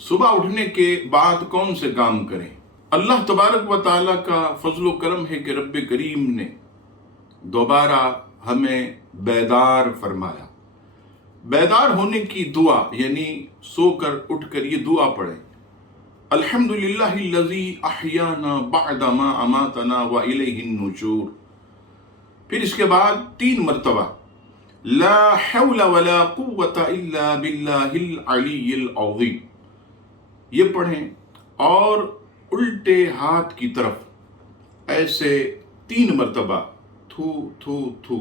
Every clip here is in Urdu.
صبح اٹھنے کے بعد کون سے کام کریں؟ اللہ تبارک و تعالیٰ کا فضل و کرم ہے کہ رب کریم نے دوبارہ ہمیں بیدار فرمایا۔ بیدار ہونے کی دعا یعنی سو کر اٹھ کر یہ دعا پڑھیں، الحمدللہ الذی احیانا بعد ما اماتنا والیہ النشور۔ پھر اس کے بعد 3 مرتبہ لا حول ولا قوت الا باللہ العلی العظیم یہ پڑھیں، اور الٹے ہاتھ کی طرف ایسے 3 مرتبہ تھو تھو تھو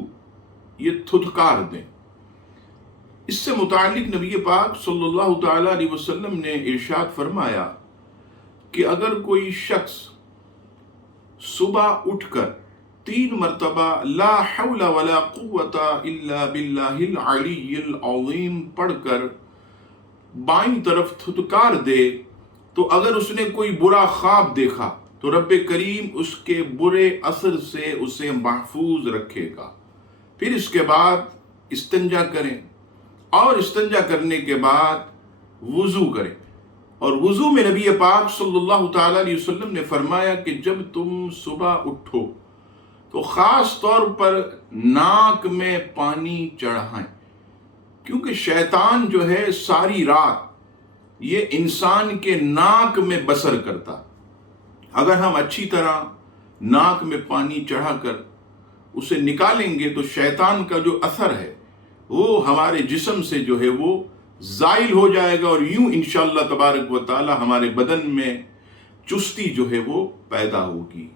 یہ تھتکار دیں۔ اس سے متعلق نبی پاک صلی اللہ تعالی علیہ وسلم نے ارشاد فرمایا کہ اگر کوئی شخص صبح اٹھ کر 3 مرتبہ لا حول ولا قوت الا باللہ العلی العظیم پڑھ کر بائیں طرف تھتکار دے تو اگر اس نے کوئی برا خواب دیکھا تو رب کریم اس کے برے اثر سے اسے محفوظ رکھے گا۔ پھر اس کے بعد استنجا کریں، اور استنجا کرنے کے بعد وضو کریں، اور وضو میں نبی پاک صلی اللہ تعالی علیہ وسلم نے فرمایا کہ جب تم صبح اٹھو تو خاص طور پر ناک میں پانی چڑھائیں، کیونکہ شیطان جو ہے ساری رات یہ انسان کے ناک میں بسر کرتا۔ اگر ہم اچھی طرح ناک میں پانی چڑھا کر اسے نکالیں گے تو شیطان کا جو اثر ہے وہ ہمارے جسم سے جو ہے وہ زائل ہو جائے گا، اور یوں انشاءاللہ تبارک و تعالی ہمارے بدن میں چستی جو ہے وہ پیدا ہوگی۔